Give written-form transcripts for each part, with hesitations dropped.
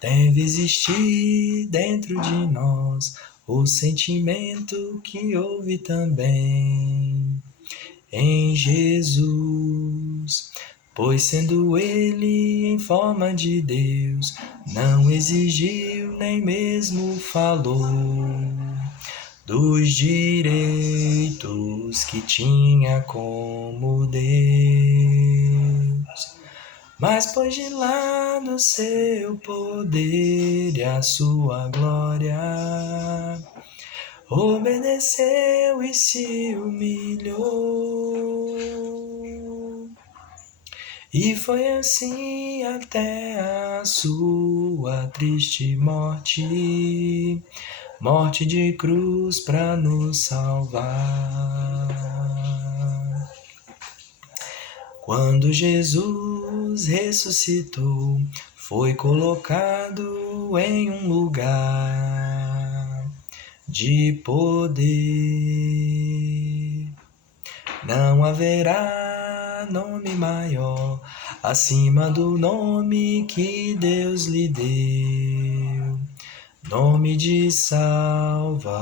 Deve existir dentro de nós o sentimento que houve também em Jesus, pois sendo ele em forma de Deus, não exigiu nem mesmo falou dos direitos que tinha como Deus, mas pôs de lado seu poder e a sua glória, obedeceu e se humilhou, e foi assim até a sua triste morte, morte de cruz para nos salvar. Quando Jesus ressuscitou, foi colocado em um lugar de poder. Não haverá nome maior acima do nome que Deus lhe deu, nome de Salvador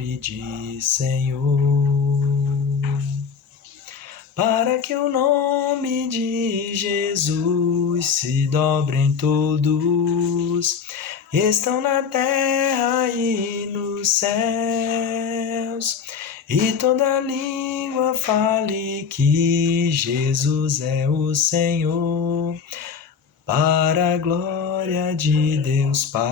e de Senhor. Para que o nome de Jesus se dobre em todos, estão na terra e nos céus, e toda língua fale que Jesus é o Senhor, para a glória de Deus Pai.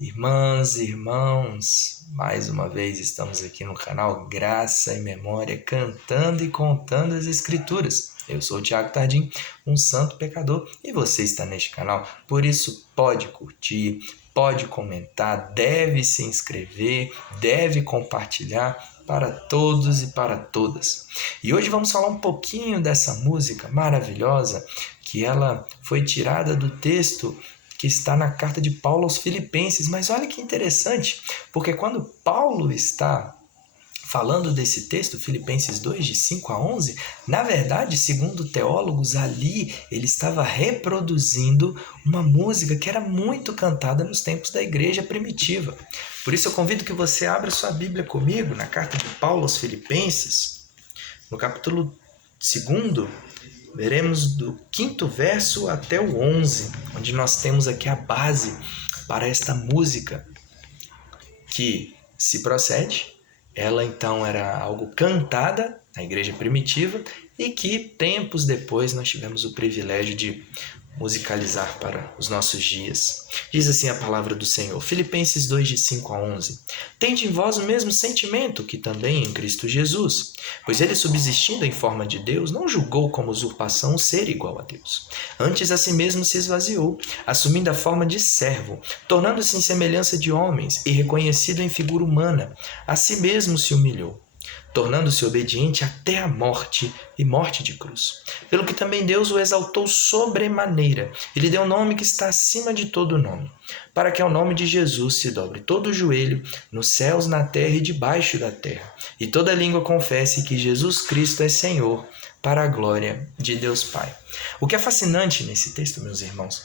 Irmãs e irmãos, mais uma vez estamos aqui no canal Graça e Memória, cantando e contando as Escrituras. Eu sou o Thiago Tardim, um santo pecador, e você está neste canal, por isso pode curtir, pode comentar, deve se inscrever, deve compartilhar para todos e para todas. E hoje vamos falar um pouquinho dessa música maravilhosa, que ela foi tirada do texto que está na carta de Paulo aos Filipenses. Mas olha que interessante, porque quando Paulo está falando desse texto, Filipenses 2, de 5 a 11, na verdade, segundo teólogos, ali ele estava reproduzindo uma música que era muito cantada nos tempos da igreja primitiva. Por isso eu convido que você abra sua Bíblia comigo na carta de Paulo aos Filipenses, no capítulo 2, veremos do 5º verso até o 11, onde nós temos aqui a base para esta música que se procede. Ela então era algo cantada na igreja primitiva e que tempos depois nós tivemos o privilégio de musicalizar para os nossos dias. Diz assim a palavra do Senhor, Filipenses 2, de 5 a 11. Tende em vós o mesmo sentimento que também em Cristo Jesus, pois ele, subsistindo em forma de Deus, não julgou como usurpação o ser igual a Deus. Antes a si mesmo se esvaziou, assumindo a forma de servo, tornando-se em semelhança de homens e reconhecido em figura humana, a si mesmo se humilhou, tornando-se obediente até a morte e morte de cruz. Pelo que também Deus o exaltou sobremaneira e lhe deu um nome que está acima de todo nome, para que ao nome de Jesus se dobre todo o joelho, nos céus, na terra e debaixo da terra, e toda língua confesse que Jesus Cristo é Senhor, para a glória de Deus Pai. O que é fascinante nesse texto, meus irmãos,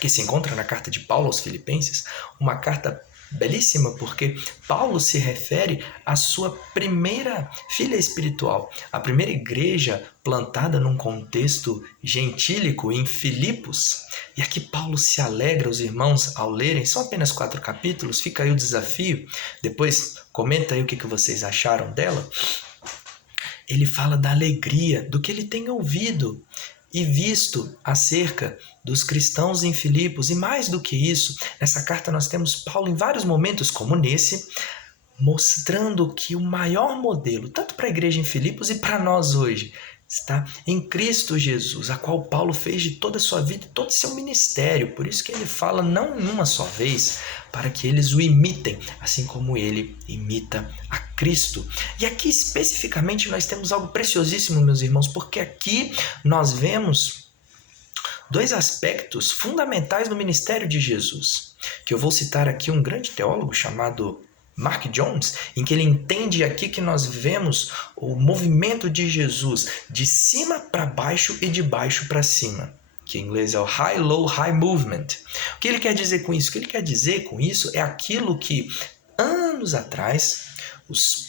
que se encontra na carta de Paulo aos Filipenses, uma carta belíssima, porque Paulo se refere à sua primeira filha espiritual, a primeira igreja plantada num contexto gentílico em Filipos. E aqui Paulo se alegra, os irmãos, ao lerem, são apenas 4 capítulos, fica aí o desafio, depois comenta aí o que vocês acharam dela. Ele fala da alegria, do que ele tem ouvido e visto acerca dos cristãos em Filipos. E mais do que isso, nessa carta nós temos Paulo em vários momentos, como nesse, mostrando que o maior modelo, tanto para a igreja em Filipos e para nós hoje, está em Cristo Jesus, a qual Paulo fez de toda a sua vida e todo o seu ministério. Por isso que ele fala não em uma só vez, para que eles o imitem, assim como ele imita a Cristo. E aqui especificamente nós temos algo preciosíssimo, meus irmãos, porque aqui nós vemos 2 aspectos fundamentais no ministério de Jesus, que eu vou citar aqui um grande teólogo chamado Mark Jones, em que ele entende aqui que nós vemos o movimento de Jesus de cima para baixo e de baixo para cima. que em inglês é o High Low High Movement. O que ele quer dizer com isso? O que ele quer dizer com isso é aquilo que anos atrás os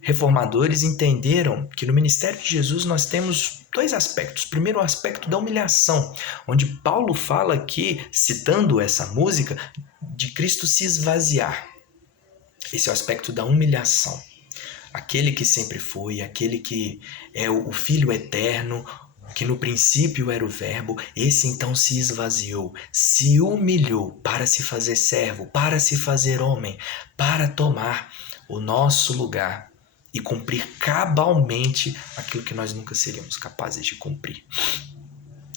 reformadores entenderam que no ministério de Jesus nós temos dois aspectos. Primeiro, o aspecto da humilhação, onde Paulo fala que, citando essa música, de Cristo se esvaziar. Esse é o aspecto da humilhação. Aquele que sempre foi, aquele que é o Filho eterno, que no princípio era o Verbo, esse então se esvaziou, se humilhou para se fazer servo, para se fazer homem, para tomar o nosso lugar e cumprir cabalmente aquilo que nós nunca seríamos capazes de cumprir.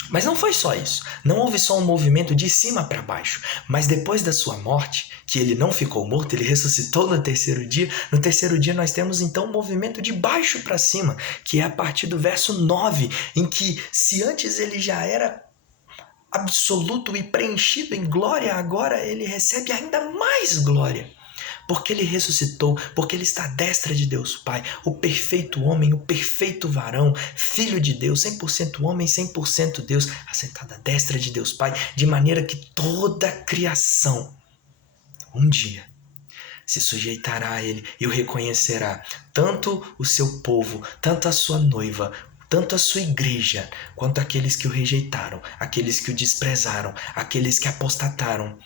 Mas não foi só isso. Não houve só um movimento de cima para baixo. Mas depois da sua morte, que ele não ficou morto, ele ressuscitou no terceiro dia. No terceiro dia nós temos então um movimento de baixo para cima, que é a partir do verso 9, em que se antes ele já era absoluto e preenchido em glória, agora ele recebe ainda mais glória. Porque ele ressuscitou, porque ele está à destra de Deus Pai, o perfeito homem, o perfeito varão, filho de Deus, 100% homem, 100% Deus, assentado à destra de Deus Pai, de maneira que toda a criação, um dia, se sujeitará a ele e o reconhecerá, tanto o seu povo, tanto a sua noiva, tanto a sua igreja, quanto aqueles que o rejeitaram, aqueles que o desprezaram, aqueles que apostataram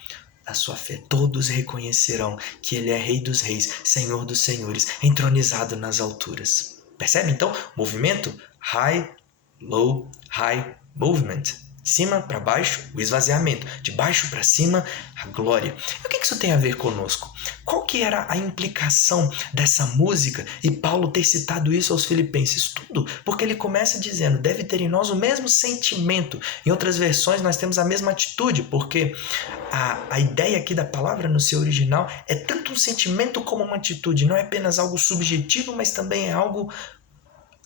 a sua fé. Todos reconhecerão que ele é Rei dos Reis, Senhor dos Senhores, entronizado nas alturas. Percebe então? Movimento high, low, high movement. Cima para baixo, o esvaziamento. De baixo para cima, a glória. E o que isso tem a ver conosco? Qual que era a implicação dessa música e Paulo ter citado isso aos filipenses? Tudo, porque ele começa dizendo, deve ter em nós o mesmo sentimento. Em outras versões nós temos a mesma atitude, porque a ideia aqui da palavra no seu original é tanto um sentimento como uma atitude. Não é apenas algo subjetivo, mas também é algo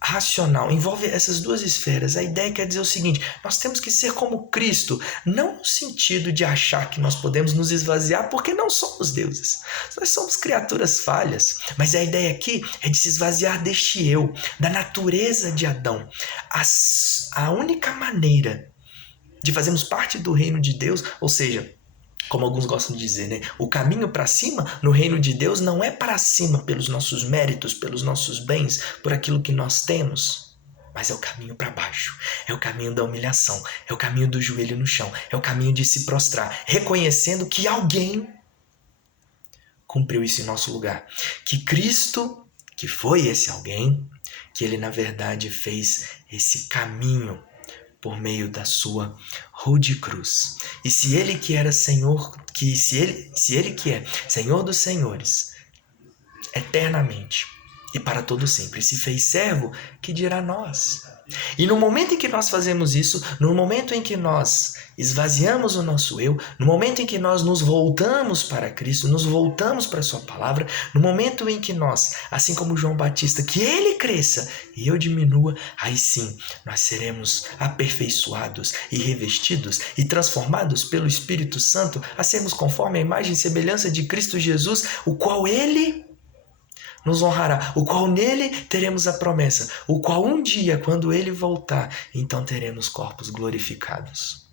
racional, envolve essas duas esferas. A ideia quer dizer o seguinte: nós temos que ser como Cristo, não no sentido de achar que nós podemos nos esvaziar, porque não somos deuses, nós somos criaturas falhas, mas a ideia aqui é de se esvaziar deste eu, da natureza de Adão. A única maneira de fazermos parte do reino de Deus, ou seja, como alguns gostam de dizer, né? O caminho para cima no reino de Deus não é para cima pelos nossos méritos, pelos nossos bens, por aquilo que nós temos, mas é o caminho para baixo, é o caminho da humilhação, é o caminho do joelho no chão, é o caminho de se prostrar, reconhecendo que alguém cumpriu isso em nosso lugar, que Cristo, que foi esse alguém, que ele na verdade fez esse caminho por meio da sua rude cruz. E se ele que era Senhor, se ele que é Senhor dos senhores, eternamente e para todo sempre, se fez servo, que dirá nós? E no momento em que nós fazemos isso, no momento em que nós esvaziamos o nosso eu, no momento em que nós nos voltamos para Cristo, nos voltamos para a sua palavra, no momento em que nós, assim como João Batista, que ele cresça e eu diminua, aí sim nós seremos aperfeiçoados e revestidos e transformados pelo Espírito Santo a sermos conforme a imagem e semelhança de Cristo Jesus, o qual ele nos honrará, o qual nele teremos a promessa, o qual um dia, quando ele voltar, então teremos corpos glorificados.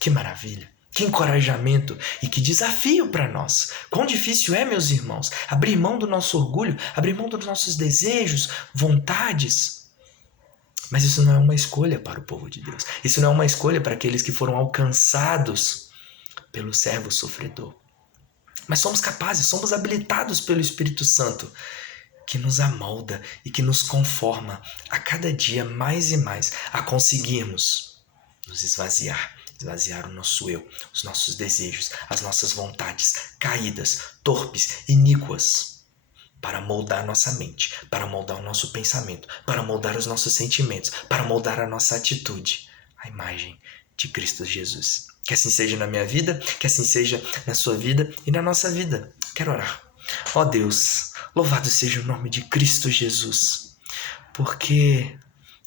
Que maravilha, que encorajamento e que desafio para nós. Quão difícil é, meus irmãos, abrir mão do nosso orgulho, abrir mão dos nossos desejos, vontades. Mas isso não é uma escolha para o povo de Deus. Isso não é uma escolha para aqueles que foram alcançados pelo servo sofredor. Mas somos capazes, somos habilitados pelo Espírito Santo, que nos amolda e que nos conforma a cada dia mais e mais a conseguirmos nos esvaziar o nosso eu, os nossos desejos, as nossas vontades caídas, torpes, iníquas, para moldar nossa mente, para moldar o nosso pensamento, para moldar os nossos sentimentos, para moldar a nossa atitude, a imagem de Cristo Jesus. Que assim seja na minha vida, que assim seja na sua vida e na nossa vida. Quero orar. Ó Deus, louvado seja o nome de Cristo Jesus, porque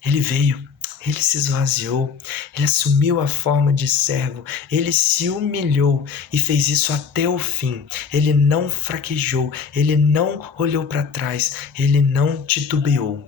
Ele veio, Ele se esvaziou, Ele assumiu a forma de servo, Ele se humilhou e fez isso até o fim. Ele não fraquejou, Ele não olhou para trás, Ele não titubeou.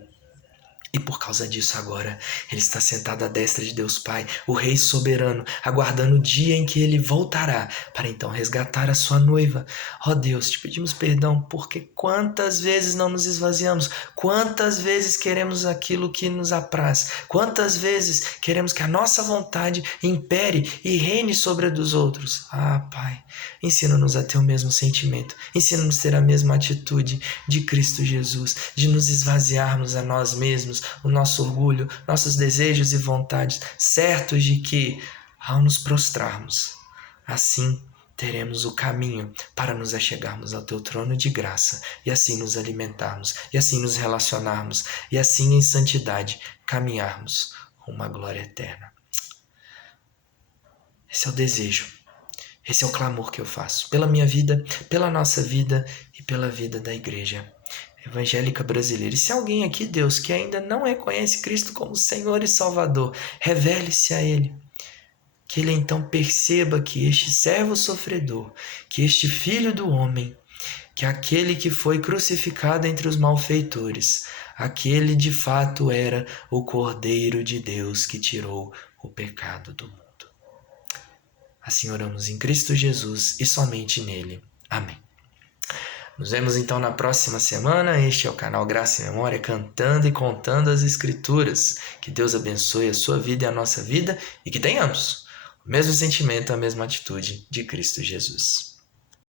E por causa disso agora, ele está sentado à destra de Deus Pai, o Rei soberano, aguardando o dia em que ele voltará para então resgatar a sua noiva. Ó Deus, te pedimos perdão porque quantas vezes não nos esvaziamos, quantas vezes queremos aquilo que nos apraz, quantas vezes queremos que a nossa vontade impere e reine sobre a dos outros. Ah, Pai, ensina-nos a ter o mesmo sentimento, ensina-nos a ter a mesma atitude de Cristo Jesus, de nos esvaziarmos a nós mesmos, o nosso orgulho, nossos desejos e vontades, certos de que, ao nos prostrarmos, assim teremos o caminho para nos achegarmos ao teu trono de graça e assim nos alimentarmos, e assim nos relacionarmos, e assim em santidade caminharmos com uma glória eterna. Esse é o desejo, esse é o clamor que eu faço pela minha vida, pela nossa vida e pela vida da igreja evangélica brasileira. E se alguém aqui, Deus, que ainda não reconhece Cristo como Senhor e Salvador, revele-se a Ele. Que Ele então perceba que este servo sofredor, que este filho do homem, que aquele que foi crucificado entre os malfeitores, aquele de fato era o Cordeiro de Deus que tirou o pecado do mundo. Assim oramos em Cristo Jesus e somente nele. Amém. Nos vemos então na próxima semana. Este é o canal Graça e Memória, cantando e contando as Escrituras. Que Deus abençoe a sua vida e a nossa vida e que tenhamos o mesmo sentimento, a mesma atitude de Cristo Jesus.